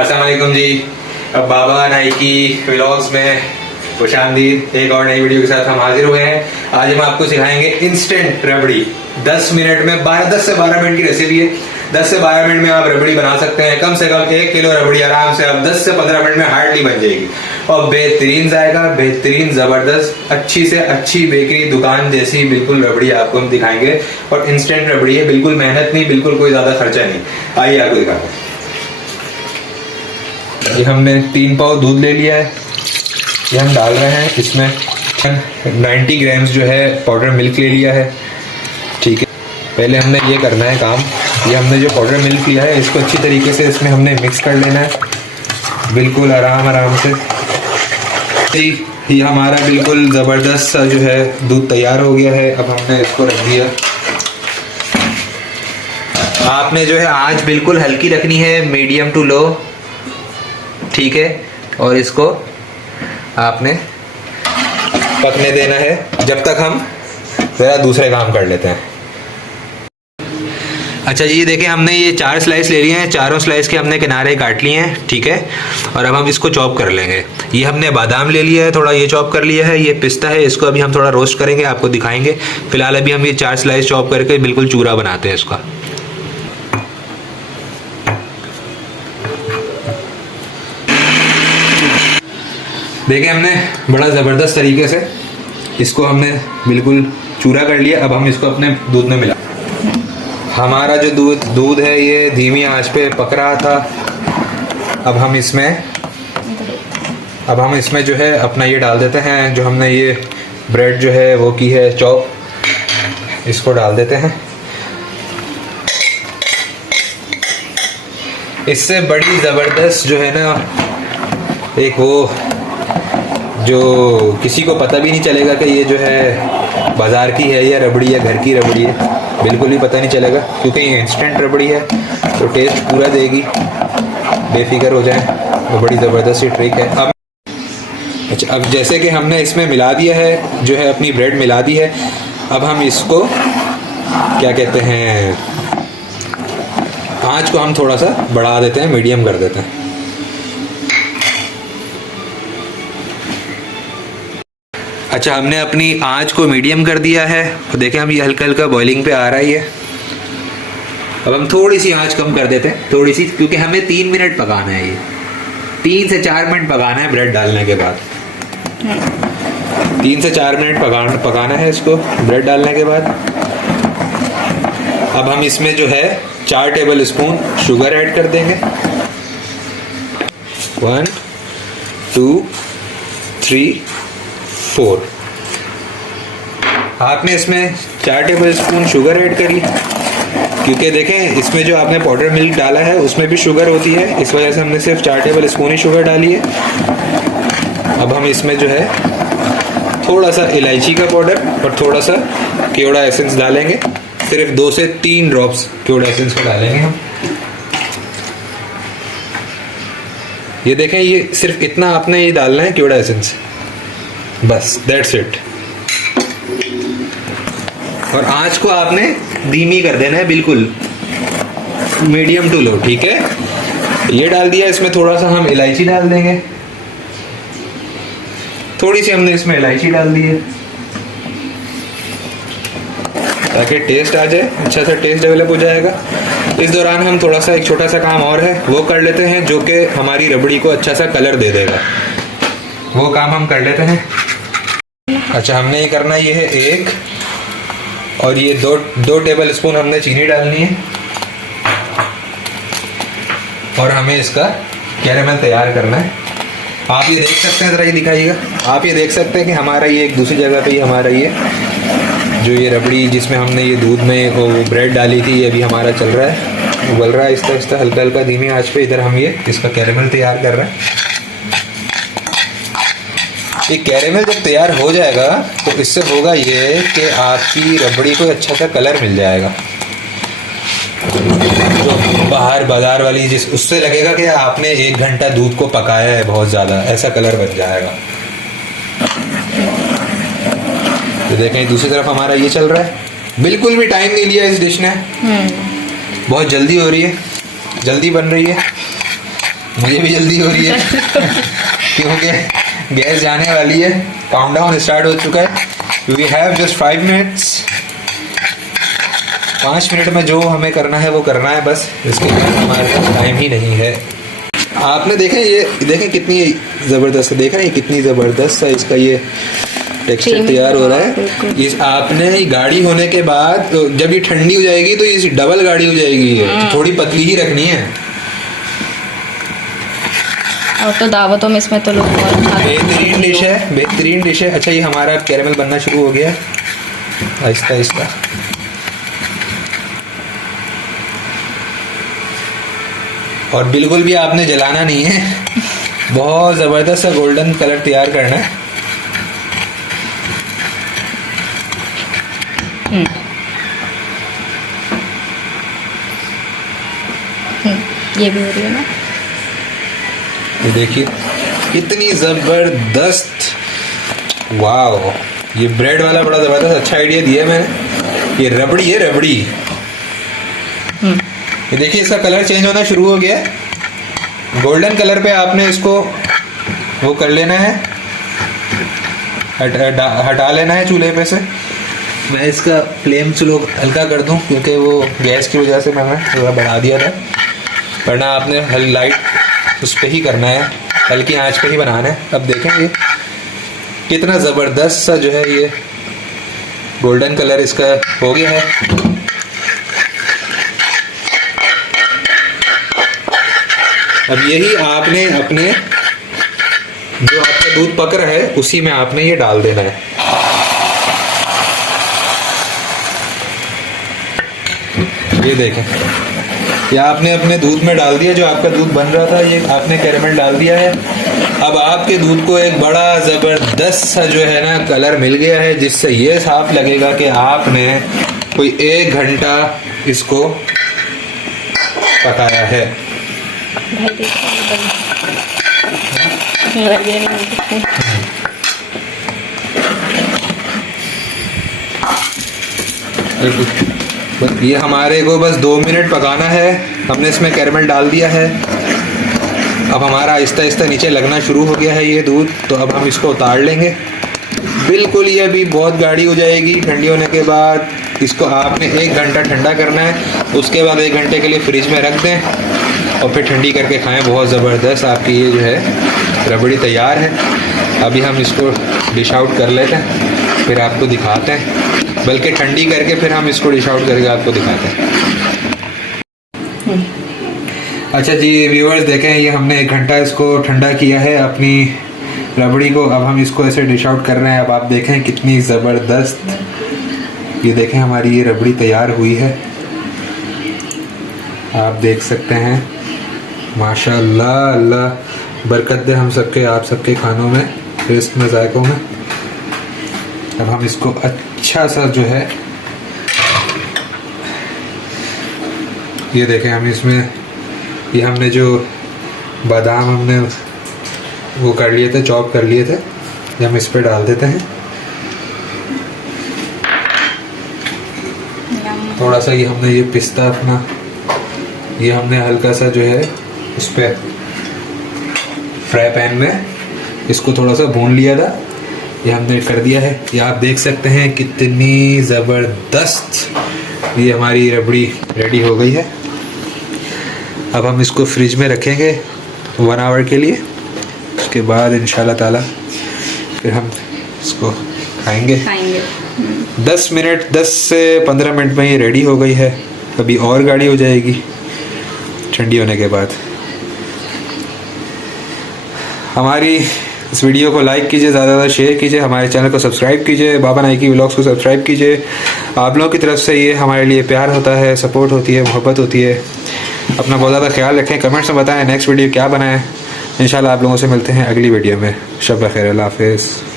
अस्सलाम वालेकुम जी। अब बाबा नाइकी व्लॉग्स में खुशामदीद। एक और नई वीडियो के साथ हम हाजिर हुए हैं। आज हम आपको सिखाएंगे इंस्टेंट रबड़ी। 10 मिनट में 10 से 12 मिनट की रेसिपी है। 10 से 12 मिनट में आप रबड़ी बना सकते हैं। कम से कम 1 किलो रबड़ी आराम से आप 10 से 15 मिनट में हार्डली बन जाएगी और बेहतरीन जाएगा, बेहतरीन जबरदस्त, अच्छी से अच्छी बेकरी दुकान जैसी बिल्कुल रबड़ी आपको हम दिखाएंगे। और इंस्टेंट रबड़ी है, बिल्कुल मेहनत नहीं, बिल्कुल कोई ज्यादा खर्चा नहीं। आइए आपको दिखाते हैं। ये हमने 3 पाव दूध ले लिया है। ये हम डाल रहे हैं इसमें 90 ग्राम्स जो है पाउडर मिल्क ले लिया है। ठीक है, पहले हमने ये करना है काम। ये हमने जो पाउडर मिल्क लिया है इसको अच्छी तरीके से इसमें हमने मिक्स कर लेना है, बिल्कुल आराम से। ये हमारा बिल्कुल ज़बरदस्त सा जो है दूध तैयार हो गया है। अब हमने इसको रख दिया। आपने जो है आंच बिल्कुल हल्की रखनी है, मीडियम टू लो, ठीक है। और इसको आपने पकने देना है जब तक हम ज़रा दूसरे काम कर लेते हैं। अच्छा जी, देखिए हमने ये 4 स्लाइस ले लिए हैं। चारों स्लाइस के हमने किनारे काट लिए हैं, ठीक है। और अब हम इसको चॉप कर लेंगे। ये हमने बादाम ले लिया है, थोड़ा ये चॉप कर लिया है। ये पिस्ता है, इसको अभी हम थोड़ा रोस्ट करेंगे, आपको दिखाएंगे। फिलहाल अभी हम ये 4 स्लाइस चॉप करके बिल्कुल चूरा बनाते हैं इसका। देखिए हमने बड़ा ज़बरदस्त तरीके से इसको हमने बिल्कुल चूरा कर लिया। अब हम इसको अपने दूध में मिला। हमारा जो दूध है ये धीमी आंच पे पक रहा था। अब हम इसमें जो है अपना ये डाल देते हैं, जो हमने ये ब्रेड जो है वो की है चॉप, इसको डाल देते हैं। इससे बड़ी ज़बरदस्त जो है ना, एक वो जो किसी को पता भी नहीं चलेगा कि ये जो है बाजार की है या रबड़ी या घर की रबड़ी है, बिल्कुल भी पता नहीं चलेगा, क्योंकि ये इंस्टेंट रबड़ी है तो टेस्ट पूरा देगी। बेफिक्र हो जाए, वो बड़ी ज़बरदस्त ट्रिक है। अब जैसे कि हमने इसमें मिला दिया है, जो है अपनी ब्रेड मिला दी है। अब हम इसको क्या कहते हैं, आँच को हम थोड़ा सा बढ़ा देते हैं, मीडियम कर देते हैं। अच्छा, हमने अपनी आंच को मीडियम कर दिया है। तो देखें हम ये हल्का हल्का बॉइलिंग पे आ रहा है ये। अब हम थोड़ी सी आंच कम कर देते हैं, थोड़ी सी, क्योंकि हमें 3 मिनट पकाना है। ये 3 से 4 मिनट पकाना है ब्रेड डालने के बाद। 3 से 4 मिनट पकाना है इसको ब्रेड डालने के बाद। अब हम इसमें जो है 4 टेबल स्पून शुगर ऐड कर देंगे। 1 2 3 4। आपने इसमें 4 टेबल स्पून शुगर ऐड करी, क्योंकि देखें इसमें जो आपने पाउडर मिल्क डाला है उसमें भी शुगर होती है, इस वजह से हमने सिर्फ 4 टेबल स्पून ही शुगर डाली है। अब हम इसमें जो है थोड़ा सा इलायची का पाउडर और थोड़ा सा केवड़ा एसेंस डालेंगे। सिर्फ 2 से 3 ड्रॉप्स केवड़ा एसेंस को डालेंगे हम। ये देखें, ये सिर्फ इतना आपने ये डालना है केवड़ा एसेंस, बस, दैट्स इट। और आंच को आपने धीमी कर देना है, बिल्कुल मीडियम टू लो, ठीक है। ये डाल दिया। इसमें थोड़ा सा हम इलायची डाल देंगे, थोड़ी सी हमने इसमें इलायची डाल दी है ताकि टेस्ट आ जाए, अच्छा सा टेस्ट डेवलप हो जाएगा। इस दौरान हम थोड़ा सा एक छोटा सा काम और है वो कर लेते हैं, जो कि हमारी रबड़ी को अच्छा सा कलर दे देगा। वो काम हम कर लेते हैं। अच्छा, हमने ये करना ये है 1 और ये 2 टेबल स्पून हमने चीनी डालनी है। और हमें इसका कैरेमल तैयार करना है। आप ये देख सकते हैं, ज़रा ये दिखाइएगा। आप ये देख सकते हैं कि हमारा ये एक दूसरी जगह पे हमारा ये जो ये रबड़ी जिसमें हमने ये दूध में वो ब्रेड डाली थी, ये अभी हमारा चल रहा है, उबल रहा है आहिस्ता हल्का हल्का धीमी आंच पे। इधर हम ये इसका कैरेमल तैयार कर रहे हैं। ये कैरेमल जब तैयार हो जाएगा तो इससे होगा ये कि आपकी रबड़ी को अच्छा सा कलर मिल जाएगा। जो बाहर बाजार वाली उससे लगेगा कि आपने 1 घंटा दूध को पकाया है बहुत ज़्यादा, ऐसा कलर बन जाएगा। तो देखें दूसरी तरफ हमारा ये चल रहा है। बिल्कुल भी टाइम नहीं लिया इस डिश ने, बहुत जल्दी हो रही है, जल्दी बन रही है। मुझे भी जल्दी हो रही है क्योंकि गैस जाने वाली है। काउंटडाउन स्टार्ट हो चुका है। We have just 5 minutes. 5 minute में जो हमें करना है वो करना है बस, इसके बाद हमारे पास टाइम ही नहीं है। आपने देखा ये देखें कितनी ज़बरदस्त, देखा ये कितनी ज़बरदस्त है इसका ये टेक्सचर तैयार हो रहा है। इस आपने गाढ़ी होने के बाद जब ये ठंडी हो जाएगी तो ये डबल गाढ़ी हो जाएगी। तो थोड़ी पतली ही रखनी है। और तो दावतों में इसमें तो लोग बेहतरीन डिश है, बेहतरीन डिश है। अच्छा ये हमारा कैरेमल बनना शुरू हो गया आहिस्ता आहिस्ता। और बिल्कुल भी आपने जलाना नहीं है, बहुत ज़बरदस्त सा गोल्डन कलर तैयार करना है। ये भी हो रही है ना। ये देखिए कितनी ज़बरदस्त, वाह। ये ब्रेड वाला बड़ा ज़बरदस्त अच्छा आइडिया दिया मैंने। ये रबड़ी है, रबड़ी। ये देखिए इसका कलर चेंज होना शुरू हो गया है। गोल्डन कलर पे आपने इसको वो कर लेना है, हटा लेना है चूल्हे पे से। मैं इसका फ्लेम स्लो हल्का कर दूं क्योंकि वो गैस की वजह से मैंने थोड़ा बढ़ा दिया था, वरना आपने लाइट उस पर ही करना है, हल्की आंच पे ही बनाना है। अब देखेंगे कितना ज़बरदस्त सा जो है ये गोल्डन कलर इसका हो गया है। अब यही आपने अपने जो आपका दूध पक रहा है उसी में आपने ये डाल देना है। ये देखें, ये आपने अपने दूध में डाल दिया। जो आपका दूध बन रहा था ये आपने कैरेमल डाल दिया है। अब आपके दूध को एक बड़ा ज़बरदस्त सा जो है ना कलर मिल गया है, जिससे ये साफ लगेगा कि आपने कोई 1 घंटा इसको पकाया है। बस ये हमारे को बस 2 मिनट पकाना है। हमने इसमें कैरेमल डाल दिया है। अब हमारा आहिस्ता आहिस्ता नीचे लगना शुरू हो गया है ये दूध, तो अब हम इसको उतार लेंगे। बिल्कुल ये अभी बहुत गाढ़ी हो जाएगी। ठंडी होने के बाद इसको आपने 1 घंटा ठंडा करना है। उसके बाद 1 घंटे के लिए फ्रिज में रख दें और फिर ठंडी करके खाएं। बहुत ज़बरदस्त आपकी ये जो है रबड़ी तैयार है। अभी हम इसको डिश आउट कर लेते हैं, फिर आपको दिखाते हैं। बल्कि ठंडी करके फिर हम इसको डिश आउट करके आपको दिखाते हैं। अच्छा जी व्यूअर्स, देखें ये हमने 1 घंटा इसको ठंडा किया है अपनी रबड़ी को। अब हम इसको ऐसे डिश आउट कर रहे हैं। अब आप देखें कितनी ज़बरदस्त, ये देखें हमारी ये रबड़ी तैयार हुई है। आप देख सकते हैं, माशाअल्लाह, अल्लाह बरकत दे हम सबके, आप सबके खानों में, टेस्ट में, जायकों में। अब हम इसको अच्छा सा जो है ये देखें, हम इसमें ये हमने जो बादाम हमने वो कर लिए थे, चॉप कर लिए थे, ये हम इस पे डाल देते हैं। थोड़ा सा ये हमने ये पिस्ता अपना ये हमने हल्का सा जो है उस पर फ्राई पैन में इसको थोड़ा सा भून लिया था, ये हमने कर दिया है। ये आप देख सकते हैं कितनी ज़बरदस्त ये हमारी रबड़ी रेडी हो गई है। अब हम इसको फ्रिज में रखेंगे 1 आवर के लिए। उसके बाद इंशाल्लाह ताला फिर हम इसको खाएंगे। 10 से 15 मिनट में ये रेडी हो गई है। अभी और गाढ़ी हो जाएगी ठंडी होने के बाद। हमारी इस वीडियो को लाइक कीजिए, ज़्यादा से ज़्यादा शेयर कीजिए, हमारे चैनल को सब्सक्राइब कीजिए, बाबा नाइकी व्लॉग्स को सब्सक्राइब कीजिए। आप लोगों की तरफ से ये हमारे लिए प्यार होता है, सपोर्ट होती है, मोहब्बत होती है। अपना बहुत ज़्यादा ख्याल रखें। कमेंट्स में बताएं नेक्स्ट वीडियो क्या बनाएं। इंशाल्लाह आप लोगों से मिलते हैं अगली वीडियो में। शब बख़ैर, अल्लाह हाफ़िज़।